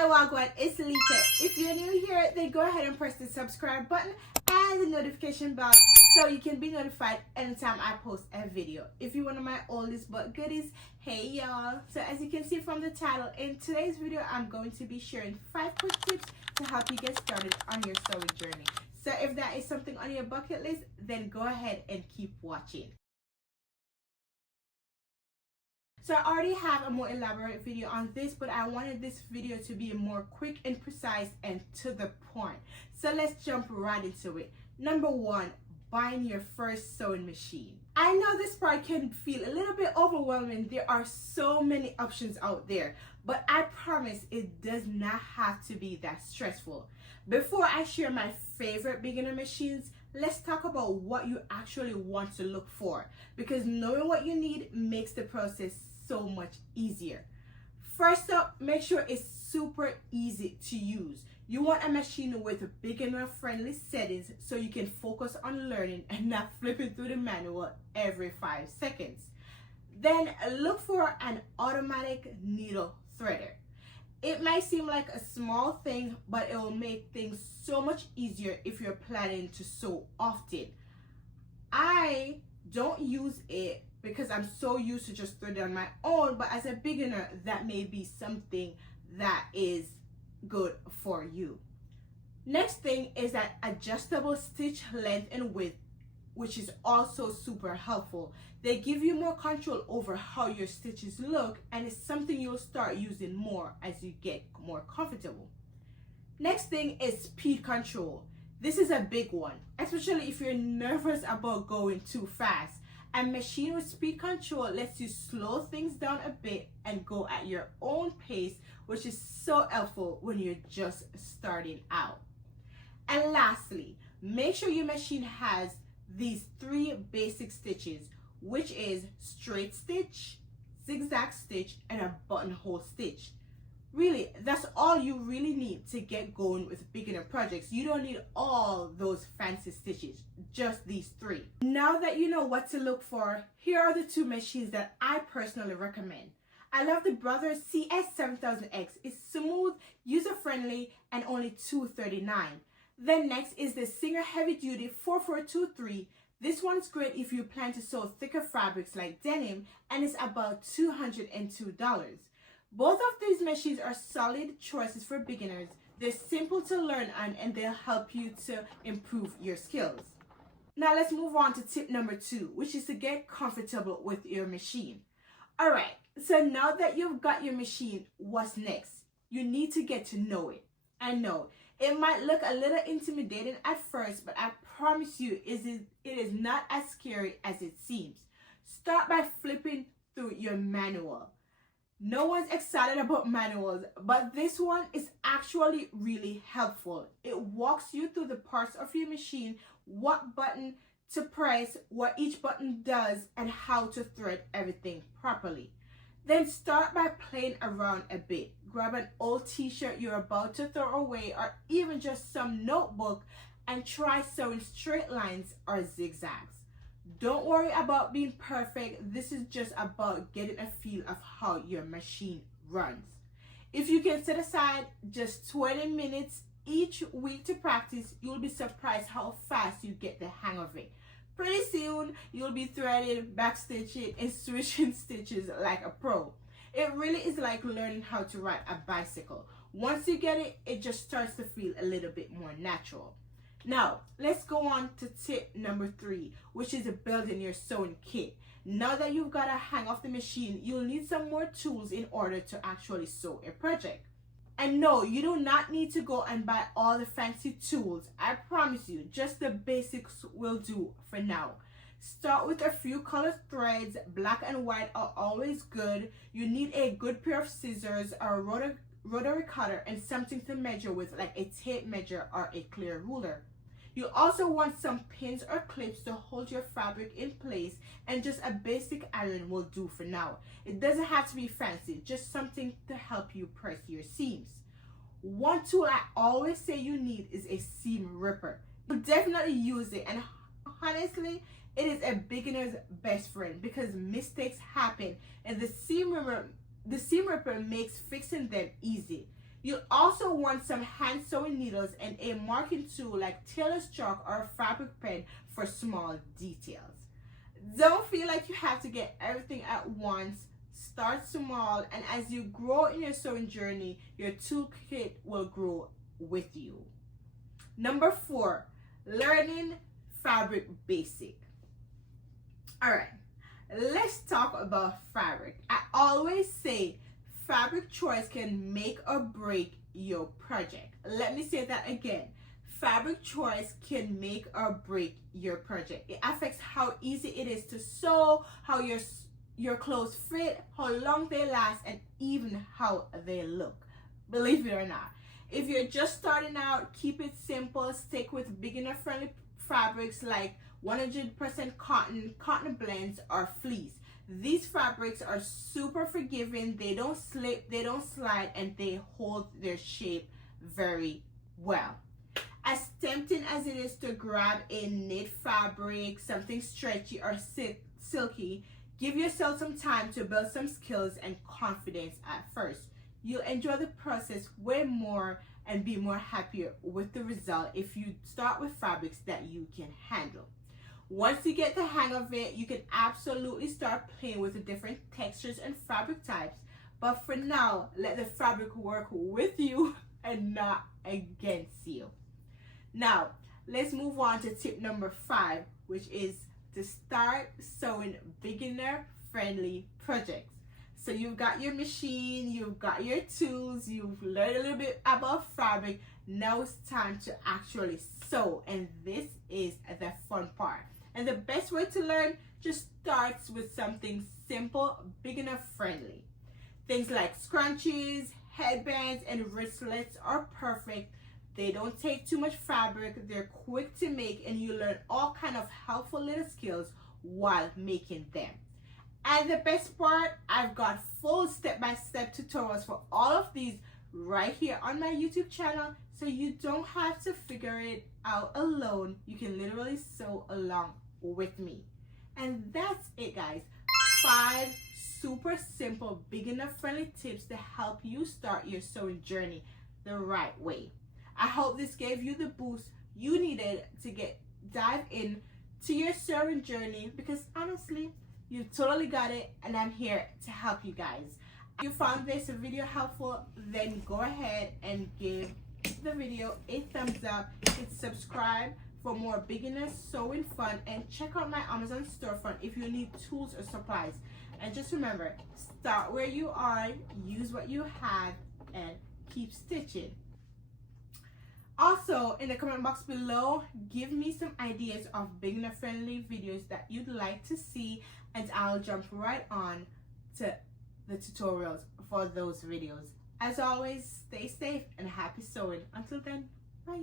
Hi Wagwan, it's Leeka. If you're new here, then go ahead and press the subscribe button and the notification bell so you can be notified anytime I post a video. If you're one of my oldest but goodies, hey y'all. So as you can see from the title, in today's video I'm going to be sharing 5 quick tips to help you get started on your sewing journey. So if that is something on your bucket list, then go ahead and keep watching. So I already have a more elaborate video on this, but I wanted this video to be more quick and precise and to the point. So let's jump right into it. Number 1, buying your first sewing machine. I know this part can feel a little bit overwhelming. There are so many options out there, but I promise it does not have to be that stressful. Before I share my favorite beginner machines, let's talk about what you actually want to look for, because knowing what you need makes the process so much easier. First up, make sure it's super easy to use. You want a machine with beginner friendly settings so you can focus on learning and not flipping through the manual every 5 seconds. Then look for an automatic needle threader. It might seem like a small thing, but it will make things so much easier if you're planning to sew often. I don't use it because I'm so used to just threading on my own, but as a beginner, that may be something that is good for you. Next thing is that adjustable stitch length and width, which is also super helpful. They give you more control over how your stitches look, and it's something you'll start using more as you get more comfortable. Next thing is speed control. This is a big one, especially if you're nervous about going too fast. A machine with speed control lets you slow things down a bit and go at your own pace, which is so helpful when you're just starting out. And lastly, make sure your machine has these 3 basic stitches, which is straight stitch, zigzag stitch, and a buttonhole stitch. Really, that's all you really need to get going with beginner projects. You don't need all those fancy stitches, just these 3. Now that you know what to look for, here are the 2 machines that I personally recommend. I love the Brothers CS7000X. It's smooth, user-friendly, and only $239. Then next is the Singer Heavy Duty 4423. This one's great if you plan to sew thicker fabrics like denim, and it's about $202. Both of these machines are solid choices for beginners. They're simple to learn on, and they'll help you to improve your skills. Now let's move on to tip number 2, which is to get comfortable with your machine. Alright, so now that you've got your machine, what's next? You need to get to know it. I know, it might look a little intimidating at first, but I promise you it is not as scary as it seems. Start by flipping through your manual. No one's excited about manuals, but this one is actually really helpful. It walks you through the parts of your machine, what button to press, what each button does, and how to thread everything properly. Then start by playing around a bit. Grab an old t-shirt you're about to throw away, or even just some notebook, and try sewing straight lines or zigzags. Don't worry about being perfect. This is just about getting a feel of how your machine runs. If you can set aside just 20 minutes each week to practice, you'll be surprised how fast you get the hang of it. Pretty soon, you'll be threading, backstitching, and switching stitches like a pro. It really is like learning how to ride a bicycle. Once you get it, it just starts to feel a little bit more natural. Now, let's go on to tip number 3, which is building your sewing kit. Now that you've got a hang of the machine, you'll need some more tools in order to actually sew a project. And no, you do not need to go and buy all the fancy tools. I promise you, just the basics will do for now. Start with a few colored threads. Black and white are always good. You need a good pair of scissors or a rotary cutter and something to measure with, like a tape measure or a clear ruler. You also want some pins or clips to hold your fabric in place, and just a basic iron will do for now. It doesn't have to be fancy, just something to help you press your seams. One tool I always say you need is a seam ripper. You'll definitely use it, and honestly, it is a beginner's best friend because mistakes happen, and the seam ripper makes fixing them easy. You'll also want some hand sewing needles and a marking tool like tailor's chalk or a fabric pen for small details. Don't feel like you have to get everything at once. Start small, and as you grow in your sewing journey, your toolkit will grow with you. Number 4, learning fabric basic. All right, let's talk about fabric. I always say fabric choice can make or break your project. Let me say that again. Fabric choice can make or break your project. It affects how easy it is to sew, how your clothes fit, how long they last, and even how they look. Believe it or not. If you're just starting out, keep it simple. Stick with beginner-friendly fabrics like 100% cotton blends, or fleece. These fabrics are super forgiving. They don't slip, they don't slide, and they hold their shape very well. As tempting as it is to grab a knit fabric, something stretchy or silky, give yourself some time to build some skills and confidence at first. You'll enjoy the process way more and be more happier with the result if you start with fabrics that you can handle. Once you get the hang of it, you can absolutely start playing with the different textures and fabric types. But for now, let the fabric work with you and not against you. Now, let's move on to tip number 5, which is to start sewing beginner-friendly projects. So you've got your machine, you've got your tools, you've learned a little bit about fabric. Now it's time to actually sew, and this is the fun part. And the best way to learn just starts with something simple, beginner-friendly. Things like scrunchies, headbands, and wristlets are perfect. They don't take too much fabric, they're quick to make, and you learn all kind of helpful little skills while making them. And the best part, I've got full step-by-step tutorials for all of these right here on my YouTube channel, so you don't have to figure it out alone. You can literally sew along with me. And that's it, guys. 5 super simple beginner-friendly tips to help you start your sewing journey the right way. I hope this gave you the boost you needed to dive in to your sewing journey, because honestly, you totally got it, and I'm here to help you guys. If you found this video helpful, then go ahead and give the video a thumbs up, hit subscribe for more beginner sewing fun, and check out my Amazon storefront if you need tools or supplies. And just remember, start where you are, use what you have, and keep stitching. Also, in the comment box below, give me some ideas of beginner-friendly videos that you'd like to see, and I'll jump right on to the tutorials for those videos. As always, stay safe and happy sewing. Until then, bye!